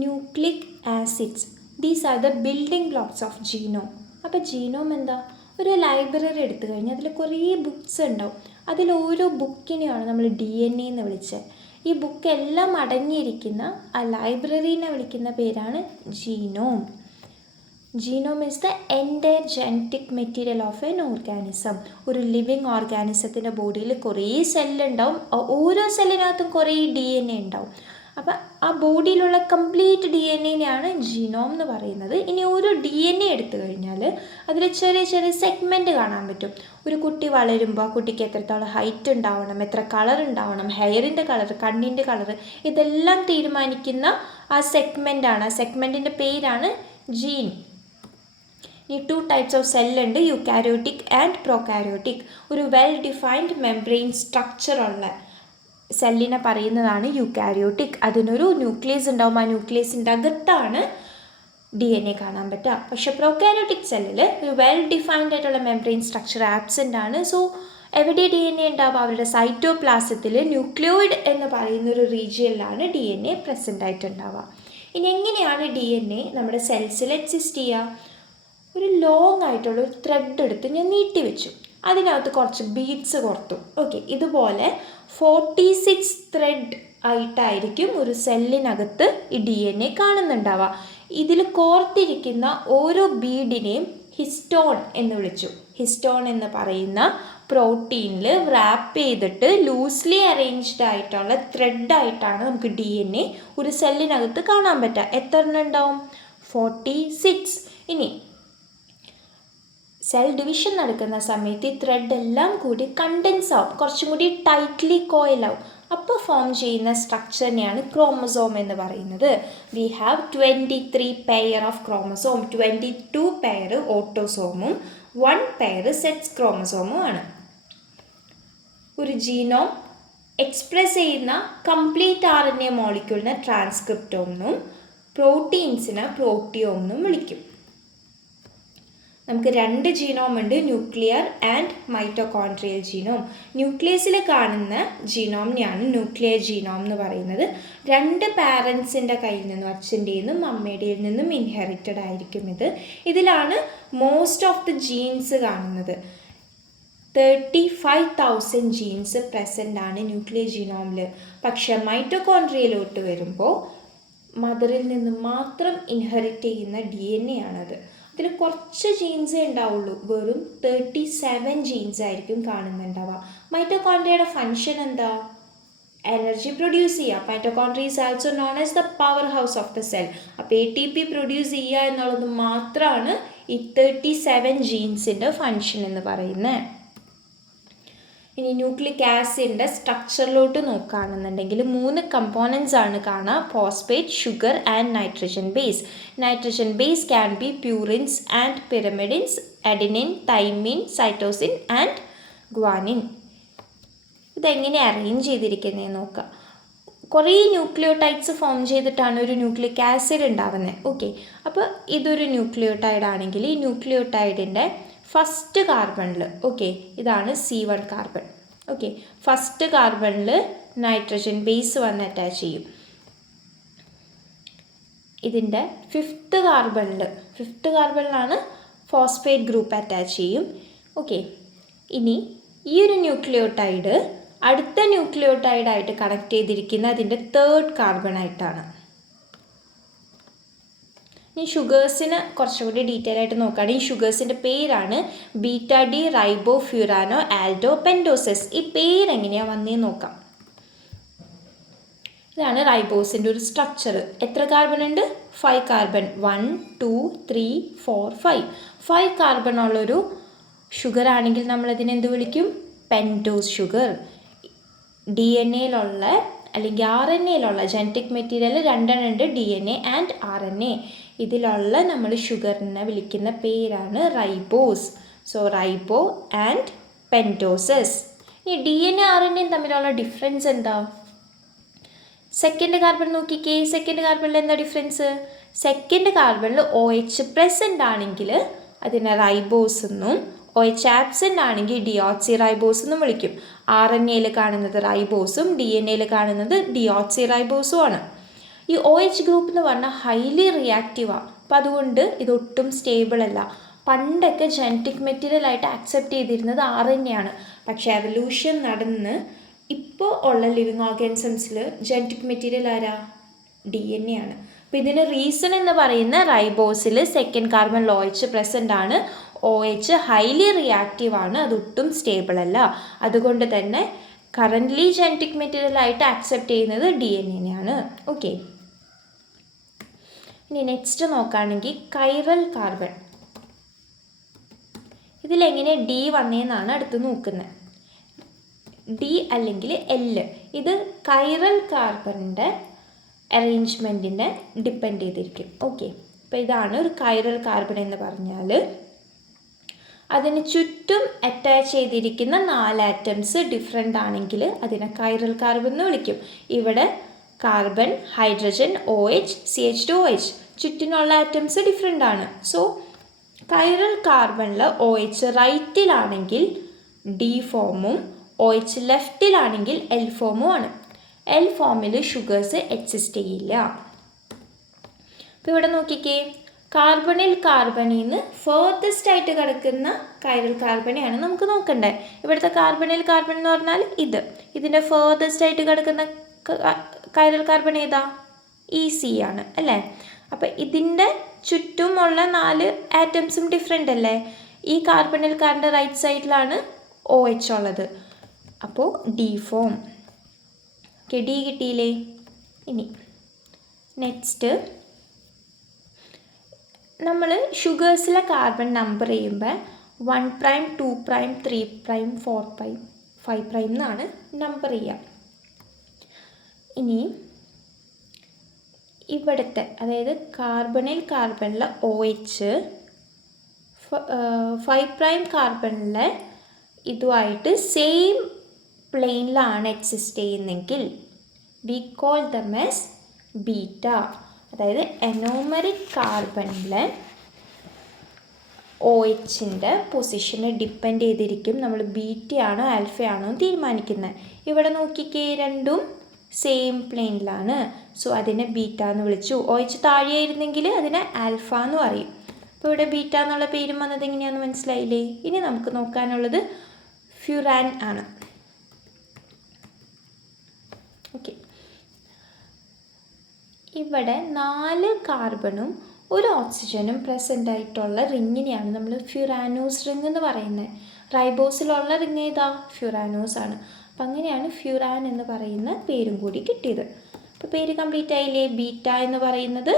Nucleic acids. These are the building blocks of genome. അപ്പോൾ genome എന്താ? ഒരു library എടുത്തു കഴിഞ്ഞാൽ അതിൽ കുറേ ബുക്സ് ഉണ്ടാവും. അതിൽ ഓരോ ബുക്കിനെയാണ് നമ്മൾ DNA എന്ന് വിളിച്ചത്. ഈ ബുക്കെല്ലാം അടങ്ങിയിരിക്കുന്ന ആ ലൈബ്രറീനെ വിളിക്കുന്ന പേരാണ് genome. Genome is the entire genetic material of N organism. ഒരു ലിവിങ് ഓർഗാനിസത്തിൻ്റെ ബോഡിയിൽ കുറേ സെല്ലുണ്ടാവും. ഓരോ സെല്ലിനകത്തും കുറേ DNA ഉണ്ടാവും. അപ്പം ആ ബോഡിയിലുള്ള കംപ്ലീറ്റ് DNAനെയാണ് ജീനോം എന്ന് പറയുന്നത്. ഇനി ഓരോ DNA എടുത്തു കഴിഞ്ഞാൽ അതിൽ ചെറിയ ചെറിയ സെഗ്മെൻറ്റ് കാണാൻ പറ്റും. ഒരു കുട്ടി വളരുമ്പോൾ ആ കുട്ടിക്ക് എത്രത്തോളം ഹൈറ്റ് ഉണ്ടാവണം, എത്ര കളർ ഉണ്ടാവണം, ഹെയറിൻ്റെ കളർ, കണ്ണിൻ്റെ കളർ, ഇതെല്ലാം തീരുമാനിക്കുന്ന ആ സെഗ്മെൻറ്റാണ്. ആ സെഗ്മെൻറ്റിൻ്റെ പേരാണ് ജീൻ. ഈ 2 ടൈപ്സ് ഓഫ് സെല്ലുണ്ട്, യൂക്കാരിയോട്ടിക് ആൻഡ് പ്രോകാരിയോട്ടിക്. ഒരു വെൽ ഡിഫൈൻഡ് മെംബ്രെയിൻ സ്ട്രക്ചറുള്ള സെല്ലിനെ പറയുന്നതാണ് യൂക്കാരിയോട്ടിക്. അതിനൊരു ന്യൂക്ലിയസ് ഉണ്ടാവും. ആ ന്യൂക്ലിയസിൻ്റെ അകത്താണ് DNA കാണാൻ പറ്റുക. പക്ഷേ പ്രോകാരിയോട്ടിക് സെല്ലിൽ ഒരു വെൽ ഡിഫൈൻഡ് ആയിട്ടുള്ള മെംബ്രെയിൻ സ്ട്രക്ചർ ആബ്സെൻ്റ് ആണ്. സോ എവിടെ DNA ഉണ്ടാവുക? അവരുടെ സൈറ്റോപ്ലാസത്തിൽ ന്യൂക്ലിയോയിഡ് എന്ന് പറയുന്നൊരു റീജിയനിലാണ് DNA പ്രസൻ്റ് ആയിട്ടുണ്ടാവുക. ഇനി എങ്ങനെയാണ് DNA നമ്മുടെ സെൽസിൽ എക്സിസ്റ്റ് ചെയ്യുക? ഒരു ലോങ് ആയിട്ടുള്ള ഒരു ത്രെഡ് എടുത്ത് ഞാൻ നീട്ടി വെച്ചു, അതിനകത്ത് കുറച്ച് ബീഡ്സ് കോർത്തു. ഓക്കെ, ഇതുപോലെ 46 ത്രെഡ് ആയിട്ടായിരിക്കും ഒരു സെല്ലിനകത്ത് ഈ DNA കാണുന്നുണ്ടാവുക. ഇതിൽ കോർത്തിരിക്കുന്ന ഓരോ ബീഡിനെയും ഹിസ്റ്റോൺ എന്ന് വിളിച്ചു. ഹിസ്റ്റോൺ എന്ന് പറയുന്ന പ്രോട്ടീനിൽ റാപ്പ് ചെയ്തിട്ട് ലൂസ്ലി അറേഞ്ച്ഡ് ആയിട്ടുള്ള ത്രെഡായിട്ടാണ് നമുക്ക് DNA ഒരു സെല്ലിനകത്ത് കാണാൻ പറ്റുക. എത്ര എണ്ണം ഉണ്ടാവും? 46. ഇനി സെൽ ഡിവിഷൻ നടക്കുന്ന സമയത്ത് ഈ ത്രെഡ് എല്ലാം കൂടി കണ്ടൻസ് ആവും, കുറച്ചും കൂടി ടൈറ്റ്ലി കോയിലാവും. അപ്പോൾ ഫോം ചെയ്യുന്ന സ്ട്രക്ചറിനെയാണ് ക്രോമസോം എന്ന് പറയുന്നത്. We have 23 pair of chromosome. 22 pair ഓട്ടോസോമും 1 പെയർ സെക്സ് ക്രോമസോമും ആണ്. ഒരു ജീനോം എക്സ്പ്രസ് ചെയ്യുന്ന കംപ്ലീറ്റ് RNA മോളിക്യൂളിനെ ട്രാൻസ്ക്രിപ്റ്റോം എന്നും പ്രോട്ടീൻസിനെ പ്രോട്ടിയോം എന്നും വിളിക്കും. നമുക്ക് 2 ജീനോം ഉണ്ട്, ന്യൂക്ലിയർ ആൻഡ് മൈറ്റോകോൺട്രിയൽ ജീനോം. ന്യൂക്ലിയസിൽ കാണുന്ന ജീനോമിനെയാണ് ന്യൂക്ലിയർ ജീനോം എന്ന് പറയുന്നത്. 2 പാരൻസിൻ്റെ കയ്യിൽ നിന്നും, അച്ഛൻ്റെയിൽ നിന്നും അമ്മയുടെയിൽ നിന്നും ഇൻഹെറിറ്റഡ് ആയിരിക്കും ഇത്. ഇതിലാണ് മോസ്റ്റ് ഓഫ് ദി ജീൻസ് കാണുന്നത്. 35,000 ജീൻസ് പ്രസൻ്റ് ആണ് ന്യൂക്ലിയർ ജീനോമിൽ. പക്ഷേ മൈറ്റോകോൺട്രിയയിലോട്ട് വരുമ്പോൾ മദറിൽ നിന്ന് മാത്രം ഇൻഹെറിറ്റ് ചെയ്യുന്ന DNA ആണത്. അതിൽ കുറച്ച് ജീൻസേ ഉണ്ടാവുള്ളൂ, വെറും 37 ജീൻസ് ആയിരിക്കും കാണുന്നുണ്ടാവുക. മൈറ്റോകോൺട്രിയയുടെ ഫങ്ഷൻ എന്താ? എനർജി പ്രൊഡ്യൂസ് ചെയ്യുക. Mitochondria is also known as the power house of the cell. അപ്പോൾ ATP പ്രൊഡ്യൂസ് ചെയ്യുക എന്നുള്ളത് മാത്രമാണ് ഈ 37 ജീൻസിൻ്റെ ഫങ്ഷൻ എന്ന് പറയുന്നത്. ഇനി ന്യൂക്ലിക് ആസിഡിൻ്റെ സ്ട്രക്ചറിലോട്ട് നോക്കുകയാണെന്നുണ്ടെങ്കിൽ 3 കമ്പോണൻസ് ആണ് കാണുക: phosphate, sugar and nitrogen base. Nitrogen base can be purines and pyrimidines, adenine, thymine, cytosine and guanine. ഇതെങ്ങനെ അറേഞ്ച് ചെയ്തിരിക്കുന്നതെന്ന് നോക്കുക. കുറേ ന്യൂക്ലിയോടൈഡ്സ് ഫോം ചെയ്തിട്ടാണ് ഒരു ന്യൂക്ലിക് ആസിഡ് ഉണ്ടാവുന്നത്. ഓക്കെ, അപ്പോൾ ഇതൊരു ന്യൂക്ലിയോടൈഡ് ആണെങ്കിൽ ഈ ന്യൂക്ലിയോടൈഡിൻ്റെ ഫസ്റ്റ് കാർബണിൽ, ഓക്കെ, ഇതാണ് C1 കാർബൺ. ഓക്കെ, ഫസ്റ്റ് കാർബണിൽ നൈട്രജൻ ബേസ് വന്ന് അറ്റാച്ച് ചെയ്യും. ഇതിൻ്റെ ഫിഫ്ത്ത് കാർബണിലാണ് ഫോസ്ഫേറ്റ് ഗ്രൂപ്പ് അറ്റാച്ച് ചെയ്യും. ഓക്കെ, ഇനി ഈ ഒരു ന്യൂക്ലിയോടൈഡ് അടുത്ത ന്യൂക്ലിയോടൈഡായിട്ട് കണക്ട് ചെയ്തിരിക്കുന്ന അതിൻ്റെ 3rd കാർബണായിട്ടാണ്. ഈ ഷുഗേഴ്സിന് കുറച്ചുകൂടി ഡീറ്റെയിൽ ആയിട്ട് നോക്കുകയാണെങ്കിൽ ഈ ഷുഗേഴ്സിൻ്റെ പേരാണ് ബീറ്റാ-D റൈബോ ഫ്യൂറാനോ ആൽഡോ പെൻഡോസസ്. ഈ പേരെങ്ങനെയാണ് വന്നേന്ന് നോക്കാം. ഇതാണ് റൈബോസിൻ്റെ ഒരു സ്ട്രക്ചർ. എത്ര കാർബൺ ഉണ്ട്? 5 കാർബൺ. 1 2 3 4 5. 5 കാർബൺ ഉള്ളൊരു ഷുഗർ ആണെങ്കിൽ നമ്മളതിനെ എന്ത് വിളിക്കും? Pentose sugar. DNA അല്ലെങ്കിൽ RNAയിലുള്ള ജനറ്റിക് മെറ്റീരിയൽ 2 ഉണ്ട്, DNA ആൻഡ് RNA. ഇതിലുള്ള നമ്മൾ ഷുഗറിനെ വിളിക്കുന്ന പേരാണ് ribose. So ribo and pentoses. ഈ DNA RNA തമ്മിലുള്ള ഡിഫറൻസ് എന്താ? സെക്കൻഡ് കാർബൺ നോക്കിക്കേ. സെക്കൻഡ് കാർബണിൽ എന്താ ഡിഫറൻസ്? സെക്കൻഡ് കാർബണിൽ OH പ്രസൻ്റ് ആണെങ്കിൽ അതിനെ റൈബോസ് എന്നും OH ആബ്സെൻ്റ് ആണെങ്കിൽ ഡിയോക്സി റൈബോസ് എന്നും വിളിക്കും. RNAയിൽ കാണുന്നത് റൈബോസും DNAയിൽ കാണുന്നത് ഡിയോക്സി റൈബോസും ആണ്. ഈ OH ഗ്രൂപ്പ് എന്ന് പറഞ്ഞാൽ ഹൈലി റിയാക്റ്റീവാണ്. അപ്പോൾ അതുകൊണ്ട് ഇതൊട്ടും സ്റ്റേബിൾ അല്ല. പണ്ടൊക്കെ ജനറ്റിക് മെറ്റീരിയലായിട്ട് ആക്സെപ്റ്റ് ചെയ്തിരുന്നത് RNA ആണ്. പക്ഷേ എവല്യൂഷൻ നടന്ന് ഇപ്പോൾ ഉള്ള ലിവിങ് ഓർഗാനിസംസിൽ ജനറ്റിക് മെറ്റീരിയൽ ആരാ? DNA ആണ്. അപ്പോൾ ഇതിന് റീസൺ എന്ന് പറയുന്ന റൈബോസിൽ സെക്കൻഡ് കാർബൺ OH പ്രസൻ്റ് ആണ്. OH ഹൈലി റിയാക്റ്റീവ് ആണ്, അതൊട്ടും സ്റ്റേബിൾ അല്ല. അതുകൊണ്ട് തന്നെ കറൻ്റ്ലി ജനറ്റിക് മെറ്റീരിയലായിട്ട് ആക്സെപ്റ്റ് ചെയ്യുന്നത് DNA ആണ്. ഓക്കെ, ഇനി നെക്സ്റ്റ് നോക്കുകയാണെങ്കിൽ കൈറൽ കാർബൺ. ഇതിലെങ്ങനെ D വന്നേന്നാണ് അടുത്ത് നോക്കുന്നത്. D അല്ലെങ്കിൽ L, ഇത് കൈറൽ കാർബണിൻ്റെ അറേഞ്ച്മെൻറ്റിനെ ഡിപ്പെൻഡ് ചെയ്തിരിക്കും. ഓക്കെ, അപ്പോൾ ഇതാണ് ഒരു കൈറൽ കാർബൺ എന്ന് പറഞ്ഞാൽ അതിന് ചുറ്റും അറ്റാച്ച് ചെയ്തിരിക്കുന്ന 4 ആറ്റംസ് ഡിഫറെൻ്റ് ആണെങ്കിൽ അതിനെ കൈറൽ കാർബൺ എന്ന് വിളിക്കും. ഇവിടെ കാർബൺ, ഹൈഡ്രജൻ, OH, CH2OH ചുറ്റിനുള്ള ആറ്റംസ് ഡിഫറെൻ്റ് ആണ്. സോ കൈറൽ കാർബണിൽ OH റൈറ്റിലാണെങ്കിൽ D ഫോമും OH ലെഫ്റ്റിലാണെങ്കിൽ L ഫോമും ആണ്. L ഫോമിൽ ഷുഗേഴ്സ് എക്സിസ്റ്റ് ചെയ്യില്ല. അപ്പോൾ ഇവിടെ നോക്കിക്കേ, കാർബണിൽ നിന്ന് ഫേർദസ്റ്റ് ആയിട്ട് കിടക്കുന്ന കൈറൽ കാർബണെയാണ് നമുക്ക് നോക്കണ്ടേ. ഇവിടുത്തെ കാർബൺ എന്ന് പറഞ്ഞാൽ ഇതിൻ്റെ ഫേർദസ്റ്റ് ആയിട്ട് കിടക്കുന്ന കൈറൽ കാർബൺ ഏതാ? EC ആണ് അല്ലേ. അപ്പോൾ ഇതിൻ്റെ ചുറ്റുമുള്ള 4 ആറ്റംസും ഡിഫറെൻ്റ് അല്ലേ. ഈ കാർബണിൻ്റെ റൈറ്റ് സൈഡിലാണ് OH ഉള്ളത്. അപ്പോൾ D ഫോം. ഓക്കെ, D കിട്ടിയില്ലേ. ഇനി നെക്സ്റ്റ് നമ്മൾ ഷുഗേഴ്സിലെ കാർബൺ നമ്പർ ചെയ്യുമ്പോൾ 1 prime 2 prime 3 prime 4 prime 5 prime എന്നാണ് നമ്പർ ചെയ്യുക. ഇനി ഇവിടുത്തെ അതായത് കാർബണിൽ OH 5 പ്രൈം കാർബണിലെ ഇതുമായിട്ട് സെയിം പ്ലെയിനിലാണ് എക്സിസ്റ്റ് ചെയ്യുന്നെങ്കിൽ we call them as beta. അതായത് അനോമറിക് കാർബണിലെ OHൻ്റെ പൊസിഷനെ ഡിപ്പെൻഡ് ചെയ്തിരിക്കും നമ്മൾ ബീറ്റയാണോ ആൽഫയാണോ തീരുമാനിക്കുന്നത്. ഇവിടെ നോക്കിക്കേ, രണ്ടും സെയിം പ്ലെയിനിലാണ്. സോ അതിനെ ബീറ്റ എന്ന് വിളിച്ചു. OH താഴെയായിരുന്നെങ്കിൽ അതിനെ ആൽഫ എന്ന് പറയും. അപ്പോൾ ഇവിടെ ബീറ്റ എന്നുള്ള പേരും വന്നത് എങ്ങനെയാണെന്ന് മനസ്സിലായില്ലേ. ഇനി നമുക്ക് നോക്കാനുള്ളത് ഫ്യൂറാൻ ആണ്. ഓക്കെ, ഇവിടെ 4 കാർബണും 1 ഓക്സിജനും പ്രസൻ്റ് ആയിട്ടുള്ള റിങ്ങിനെയാണ് നമ്മൾ ഫ്യൂറാനോസ് റിങ് എന്ന് പറയുന്നത്. റൈബോസിലുള്ള റിങ് ഏതാ? ഫ്യൂറാനോസ് ആണ്. അപ്പം അങ്ങനെയാണ് ഫ്യൂറാൻ എന്ന് പറയുന്ന പേരും കൂടി കിട്ടിയത്. അപ്പോൾ പേര് കംപ്ലീറ്റ് ആയില്ലേ. ബീറ്റ എന്ന് പറയുന്നത്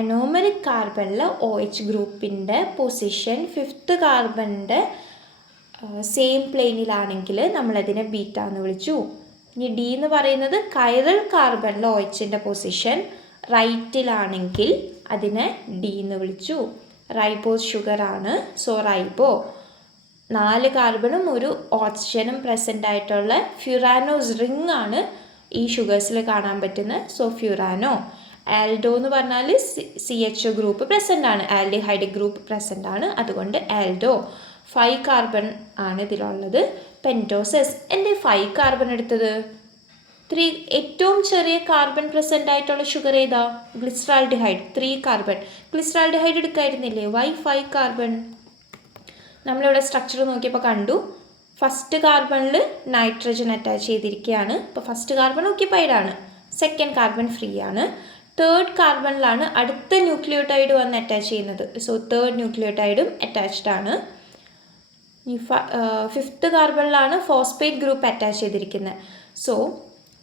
അനോമറിക് കാർബണിലെ OH ഗ്രൂപ്പിൻ്റെ പൊസിഷൻ 5th കാർബണിൻ്റെ സെയിം പ്ലെയിനിലാണെങ്കിൽ നമ്മളതിനെ ബീറ്റ എന്ന് വിളിച്ചു. ഇനി D എന്ന് പറയുന്നത് കൈറൽ കാർബണിലെ OHൻ്റെ പൊസിഷൻ റൈറ്റിലാണെങ്കിൽ അതിനെ D എന്ന് വിളിച്ചു. റൈബോസ് ഷുഗറാണ്. സോ റൈബോ. 4 കാർബണും 1 ഓക്സിജനും പ്രസൻ്റ് ആയിട്ടുള്ള ഫ്യൂറാനോസ് റിങ് ആണ് ഈ ഷുഗേഴ്സിൽ കാണാൻ പറ്റുന്നത്. സോ ഫ്യൂറാനോ. ആൽഡോ എന്ന് പറഞ്ഞാൽ CH ഗ്രൂപ്പ് പ്രസൻ്റ് ആണ്, ആൽഡിഹൈഡ് ഗ്രൂപ്പ് പ്രസൻ്റ് ആണ്, അതുകൊണ്ട് ആൽഡോ. 5 കാർബൺ ആണ് ഇതിലുള്ളത്. പെൻറ്റോസസ്. എൻ്റെ 5 കാർബൺ എടുത്തത് 3. ഏറ്റവും ചെറിയ കാർബൺ പ്രസൻ്റ് ആയിട്ടുള്ള ഷുഗർ ഏതാ? ഗ്ലിസറാൾഡിഹൈഡ്. 3 കാർബൺ. ഗ്ലിസറാൾഡിഹൈഡ് എടുക്കായിരുന്നില്ലേ? Why 5 carbon? നമ്മളിവിടെ സ്ട്രക്ചർ നോക്കിയപ്പോൾ കണ്ടു, ഫസ്റ്റ് കാർബണിൽ നൈട്രജൻ അറ്റാച്ച് ചെയ്തിരിക്കുകയാണ്. അപ്പോൾ ഫസ്റ്റ് കാർബൺ ഓക്യുപ്പൈഡ് ആണ്, സെക്കൻഡ് കാർബൺ ഫ്രീ ആണ്. 3rd കാർബണിലാണ് അടുത്ത ന്യൂക്ലിയോടൈഡ് വന്ന് അറ്റാച്ച് ചെയ്യുന്നത്. സോ 3rd ന്യൂക്ലിയോടൈഡും അറ്റാച്ച്ഡ് ആണ്. ഈ 5th കാർബണിലാണ് ഫോസ്ഫേറ്റ് ഗ്രൂപ്പ് അറ്റാച്ച് ചെയ്തിരിക്കുന്നത്. സോ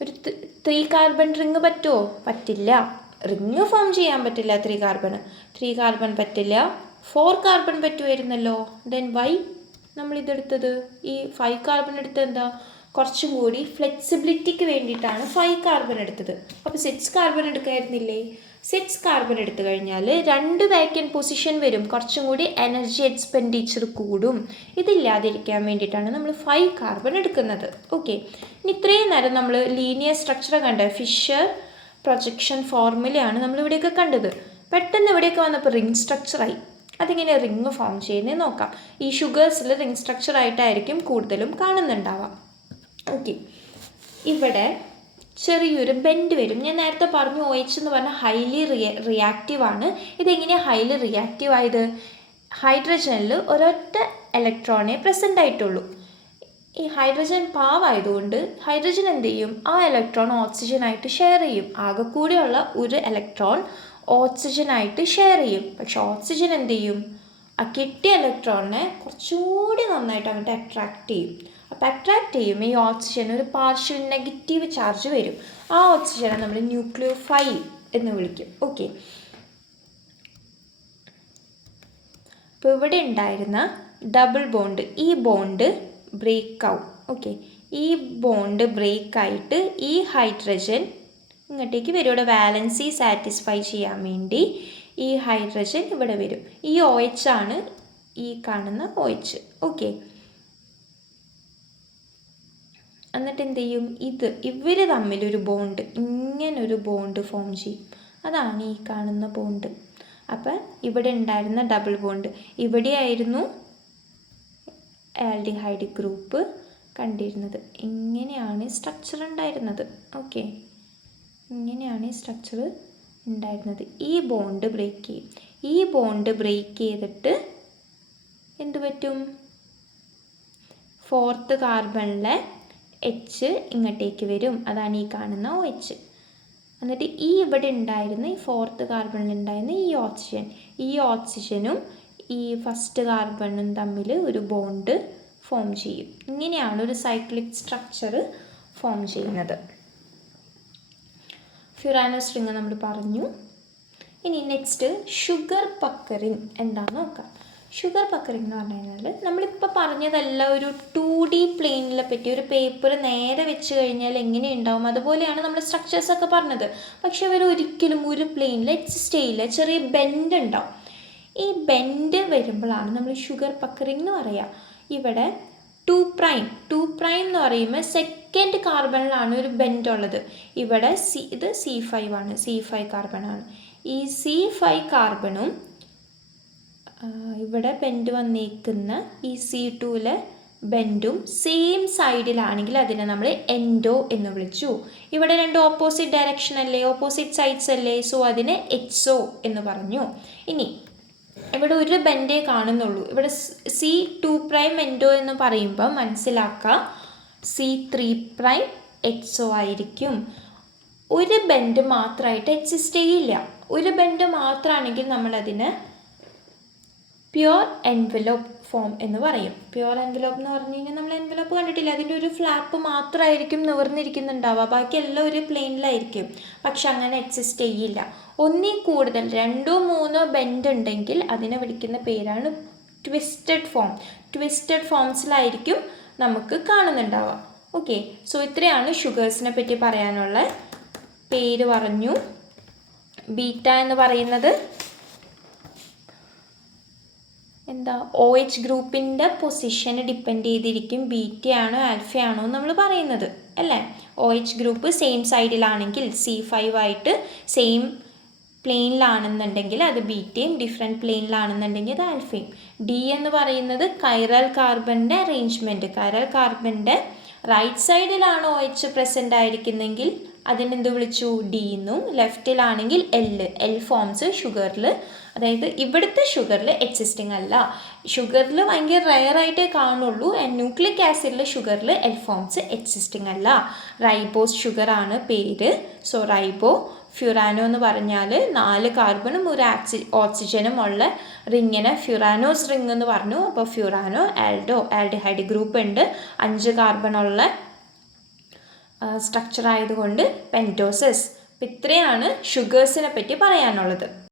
ഒരു 3 കാർബൺ റിങ് പറ്റുമോ? പറ്റില്ല. റിങ് ഫോം ചെയ്യാൻ പറ്റില്ല 3 കാർബൺ പറ്റില്ല. 4 കാർബൺ പറ്റുമായിരുന്നല്ലോ. ദെൻ വൈ നമ്മളിതെടുത്തത്? ഈ 5 കാർബൺ എടുത്തത് എന്താ? കുറച്ചും കൂടി ഫ്ലെക്സിബിലിറ്റിക്ക് വേണ്ടിയിട്ടാണ് 5 കാർബൺ എടുത്തത്. അപ്പോൾ 6 കാർബൺ എടുക്കായിരുന്നില്ലേ? 6 കാർബൺ എടുത്തു കഴിഞ്ഞാൽ 2 വേക്കൻറ്റ് പൊസിഷൻ വരും, കുറച്ചും കൂടി എനർജി എക്സ്പെൻഡിച്ചർ കൂടും. ഇതില്ലാതിരിക്കാൻ വേണ്ടിയിട്ടാണ് നമ്മൾ 5 കാർബൺ എടുക്കുന്നത്. ഓക്കെ, ഇനി ഇത്രയും നേരം നമ്മൾ ലീനിയർ സ്ട്രക്ചർ കണ്ടത്, ഫിഷർ പ്രൊജക്ഷൻ ഫോർമുലയാണ് നമ്മളിവിടെയൊക്കെ കണ്ടത്. പെട്ടെന്ന് ഇവിടെയൊക്കെ വന്നപ്പോൾ റിംഗ് സ്ട്രക്ചറായി. അതിങ്ങനെ റിങ് ഫോം ചെയ്യുന്നത് നോക്കാം. ഈ ഷുഗേഴ്സിൽ റിംഗ് സ്ട്രക്ചറായിട്ടായിരിക്കും കൂടുതലും കാണുന്നുണ്ടാവാം. ഓക്കെ, ഇവിടെ ചെറിയൊരു ബെൻഡ് വരും. ഞാൻ നേരത്തെ പറഞ്ഞു OH എന്ന് പറഞ്ഞാൽ ഹൈലി റിയാക്റ്റീവാണ്. ഇതെങ്ങനെയാണ് ഹൈലി റിയാക്റ്റീവ് ആയത്? ഹൈഡ്രജനിൽ ഒരൊറ്റ ഇലക്ട്രോണേ പ്രസൻ്റ് ആയിട്ടുള്ളൂ. ഈ ഹൈഡ്രജൻ പാവായതുകൊണ്ട് ഹൈഡ്രജൻ എന്ത് ചെയ്യും? ആ ഇലക്ട്രോൺ ഓക്സിജനായിട്ട് ഷെയർ ചെയ്യും. ആകെ കൂടെയുള്ള ഒരു ഇലക്ട്രോൺ ഓക്സിജനായിട്ട് ഷെയർ ചെയ്യും. പക്ഷെ ഓക്സിജൻ എന്ത് ചെയ്യും? ആ കിട്ടിയ ഇലക്ട്രോണിനെ കുറച്ചുകൂടി നന്നായിട്ട് അങ്ങോട്ട് അട്രാക്റ്റ് ചെയ്യും. അപ്പോൾ അട്രാക്റ്റ് ചെയ്യുമ്പോൾ ഈ ഓക്സിജൻ ഒരു പാർഷ്യൽ നെഗറ്റീവ് ചാർജ് വരും. ആ ഓക്സിജനെ നമ്മൾ ന്യൂക്ലിയോഫൈൽ എന്ന് വിളിക്കും. ഓക്കെ, അപ്പോൾ ഇവിടെ ഉണ്ടായിരുന്ന ഡബിൾ ബോണ്ട്, ഈ ബോണ്ട് ബ്രേക്ക് ആവും. ഓക്കെ, ഈ ബോണ്ട് ബ്രേക്ക് ആയിട്ട് ഈ ഹൈഡ്രജൻ ഇങ്ങോട്ടേക്ക് വരും. ഇവിടെ വാലൻസി സാറ്റിസ്ഫൈ ചെയ്യാൻ വേണ്ടി ഈ ഹൈഡ്രജൻ ഇവിടെ വരും. ഈ OH ആണ് ഈ കാണുന്ന OH. ഓക്കെ, എന്നിട്ട് എന്ത് ചെയ്യും? ഇവർ തമ്മിലൊരു ബോണ്ട്, ഇങ്ങനൊരു ബോണ്ട് ഫോം ചെയ്യും. അതാണ് ഈ കാണുന്ന ബോണ്ട്. അപ്പം ഇവിടെ ഉണ്ടായിരുന്ന ഡബിൾ ബോണ്ട് ഇവിടെയായിരുന്നു ആൽഡിഹൈഡ് ഗ്രൂപ്പ് കണ്ടിരുന്നത്. ഇങ്ങനെയാണ് സ്ട്രക്ചർ ഉണ്ടായിരുന്നത്. ഓക്കെ, ഇങ്ങനെയാണ് ഈ സ്ട്രക്ചർ ഉണ്ടായിരുന്നത്. ഈ ബോണ്ട് ബ്രേക്ക് ചെയ്യും. ഈ ബോണ്ട് ബ്രേക്ക് ചെയ്തിട്ട് എന്ത് പറ്റും? 4th കാർബണിലെ H ഇങ്ങോട്ടേക്ക് വരും. അതാണ് ഈ കാണുന്ന OH. എന്നിട്ട് ഈ ഇവിടെ ഉണ്ടായിരുന്ന ഈ 4th കാർബണിൽ ഉണ്ടായിരുന്ന ഈ ഓക്സിജനും ഈ ഫസ്റ്റ് കാർബണും തമ്മിൽ ഒരു ബോണ്ട് ഫോം ചെയ്യും. ഇങ്ങനെയാണ് ഒരു സൈക്ലിക് സ്ട്രക്ചർ ഫോം ചെയ്യുന്നത്. ഫ്യൂറാനോസ് റിങ് നമ്മൾ പറഞ്ഞു. ഇനി നെക്സ്റ്റ് ഷുഗർ പക്കറിങ് എന്താണെന്ന് നോക്കാം. ഷുഗർ പക്കറിങ് എന്ന് പറഞ്ഞു കഴിഞ്ഞാൽ നമ്മളിപ്പോൾ പറഞ്ഞതെല്ലാം ഒരു 2D പ്ലെയിനിലെ പറ്റി ഒരു പേപ്പർ നേരെ വെച്ച് കഴിഞ്ഞാൽ എങ്ങനെ ഉണ്ടാവും അതുപോലെയാണ് നമ്മൾ സ്ട്രക്ചേഴ്സൊക്കെ പറഞ്ഞത്. പക്ഷെ അവർ ഒരിക്കലും ഒരു പ്ലെയിനിൽ എക്സിസ്റ്റ് ചെയ്യില്ല. ചെറിയ ബെൻഡ് ഉണ്ടാവും. ഈ ബെൻഡ് വരുമ്പോഴാണ് നമ്മൾ ഷുഗർ പക്കറിങ് എന്ന് പറയുക. ഇവിടെ 2' എന്ന് പറയുമ്പോൾ സെക്കൻഡ് കാർബണിലാണ് ഒരു ബെൻഡ് ഉള്ളത്. ഇവിടെ ഇത് C5 ആണ്, C5 കാർബണാണ്. ഈ C5 കാർബണും ഇവിടെ ബെൻഡ് വന്നേക്കുന്ന ഈ C2ലെ ബെൻഡും സെയിം സൈഡിലാണെങ്കിൽ അതിനെ നമ്മൾ എൻഡോ എന്ന് വിളിച്ചു. ഇവിടെ രണ്ട് ഓപ്പോസിറ്റ് ഡയറക്ഷൻ അല്ലേ, ഓപ്പോസിറ്റ് സൈഡ്സ് അല്ലേ, സോ അതിനെ എക്സോ എന്ന് പറഞ്ഞു. ഇനി ഇവിടെ ഒരു ബെൻഡേ കാണുന്നുള്ളൂ. ഇവിടെ C2' എൻഡോ എന്ന് പറയുമ്പോൾ മനസ്സിലാക്കുക C3' എക്സോ ആയിരിക്കും. ഒരു ബെൻഡ് മാത്രമായിട്ട് എക്സിസ്റ്റ് ചെയ്യില്ല. ഒരു ബെൻഡ് മാത്രമാണെങ്കിൽ നമ്മളതിന് പ്യുവർ എൻവലപ്പ് ഫോം എന്ന് പറയും. പ്യുവർ എൻവലപ്പ് എന്ന് പറഞ്ഞു കഴിഞ്ഞാൽ നമ്മൾ എൻവലപ്പ് കണ്ടിട്ടില്ല, അതിൻ്റെ ഒരു ഫ്ലാപ്പ് മാത്രമായിരിക്കും നിവർന്നിരിക്കുന്നുണ്ടാവുക, ബാക്കിയെല്ലാം ഒരു പ്ലെയിനിലായിരിക്കും. പക്ഷെ അങ്ങനെ എക്സിസ്റ്റ് ചെയ്യില്ല. ഒന്നിൽ കൂടുതൽ 2 or 3 ബെൻഡ് ഉണ്ടെങ്കിൽ അതിനെ വിളിക്കുന്ന പേരാണ് ട്വിസ്റ്റഡ് ഫോം. ട്വിസ്റ്റഡ് ഫോംസിലായിരിക്കും നമുക്ക് കാണുന്നുണ്ടാവുക. ഓക്കെ, സോ ഇത്രയാണ് ഷുഗേഴ്സിനെ പറ്റി പറയാനുള്ള. പേര് പറഞ്ഞു. ബീറ്റ എന്ന് പറയുന്നത് എന്താ, OH ഗ്രൂപ്പിൻ്റെ പൊസിഷന് ഡിപ്പെൻഡ് ചെയ്തിരിക്കും ബീറ്റയാണോ ആൽഫയാണോ നമ്മൾ പറയുന്നത് അല്ലേ. OH ഗ്രൂപ്പ് സെയിം സൈഡിലാണെങ്കിൽ C5 ആയിട്ട് സെയിം പ്ലെയിനിലാണെന്നുണ്ടെങ്കിൽ അത് ബീറ്റയും, ഡിഫറെൻറ്റ് പ്ലെയിനിലാണെന്നുണ്ടെങ്കിൽ അത് ആൽഫയും. ഡി എന്ന് പറയുന്നത് കൈറൽ കാർബണിൻ്റെ അറേഞ്ച്മെൻറ്റ്. കൈറൽ കാർബണിൻ്റെ റൈറ്റ് സൈഡിലാണ് OH പ്രസൻ്റ് ആയിരിക്കുന്നെങ്കിൽ അതിനെന്ത് വിളിച്ചു? ഡി എന്നും. ലെഫ്റ്റിലാണെങ്കിൽ എൽ ഫോംസ് ഷുഗറിൽ, അതായത് ഇവിടുത്തെ ഷുഗറിൽ എക്സിസ്റ്റിംഗ് അല്ല. ഷുഗറിൽ ഭയങ്കര റയറായിട്ടേ കാണുള്ളൂ. ന്യൂക്ലിക് ആസിഡിൽ ഷുഗറിൽ എൽ ഫോംസ് എക്സിസ്റ്റിംഗ് അല്ല. റൈബോസ് ഷുഗറാണ് പേര്. സോ റൈബോ ഫ്യൂറാനോ എന്ന് പറഞ്ഞാൽ 4 കാർബണും ഒരു ഓക്സിജനും ഉള്ള റിങ്ങിനെ ഫ്യൂറാനോസ് റിങ് എന്ന് പറഞ്ഞു. അപ്പോൾ ഫ്യൂറാനോ, ആൽഡിഹൈഡ് ഗ്രൂപ്പ് ഉണ്ട്, 5 കാർബണുള്ള സ്ട്രക്ചർ ആയതുകൊണ്ട് പെൻറ്റോസസ്. ഇത്രയാണ് ഷുഗേഴ്സിനെ പറ്റി പറയാനുള്ളത്.